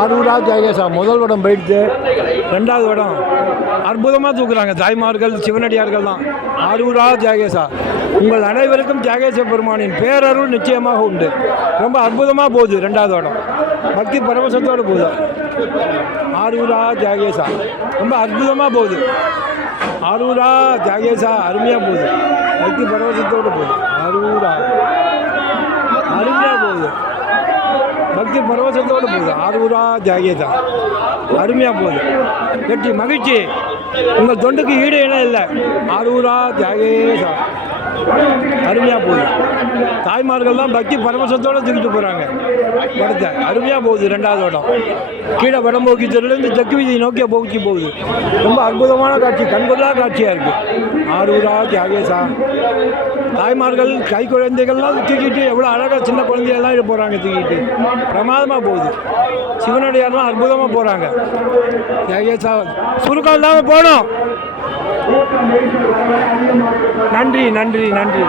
ஆரூரா ஜெயகேசா முதல் வடம் போயிடுச்சு. ரெண்டாவது வடம் அற்புதமாக தூக்குறாங்க தாய்மார்கள் சிவனடியார்கள் தான். ஆரூரா ஜெயகேசா. உங்கள் அனைவருக்கும் ஜெயகேச பெருமானின் பேரருள் நிச்சயமாக உண்டு. ரொம்ப அற்புதமாக போகுது. ரெண்டாவது வடம் பக்தி பரவசத்தோடு போகுது. ஆரூரா ஜெயகேசா ரொம்ப அற்புதமாக போகுது. ஆரூரா ஜெயகேசா அருமையாக போகுது. பக்தி பரவசத்தோடு போகுது. ஆரூரா அருமையாக போகுது. பக்தி பரவசத்தோடு போகுது. ஆரூரா ஜெயகேசா அருமையாக போகுது. வெற்றி மகிழ்ச்சி. உங்கள் தொண்டுக்கு ஈடு இடம் இல்லை. ஆரூரா ஜெயகேசா அருமையாக போகுது. தாய்மார்கள் தான் பக்தி பரவசத்தோடு தூக்கிட்டு போகிறாங்க படத்தை. அருமையாக போகுது. ரெண்டாவது வடம் கீழே வடம்போக்கி தெருலேருந்து தெற்கு வீதியை நோக்கிய போக்கி போகுது. ரொம்ப அற்புதமான காட்சி, கண்கொள்ளா காட்சியாக இருக்குது. ஆரூரா ஜெயகேசா. தாய்மார்கள் கை குழந்தைகள்லாம் தூக்கிட்டு எவ்வளோ அழகாக சின்ன குழந்தைகள்லாம் இது போகிறாங்க தூக்கிட்டு. பிரமாதமாக போகுது. சிவனடியார்லாம் அற்புதமாக போகிறாங்க. ஜெயகேசா சுருக்கம் இல்லாமல் போகணும். நன்றி நன்றி நன்றி.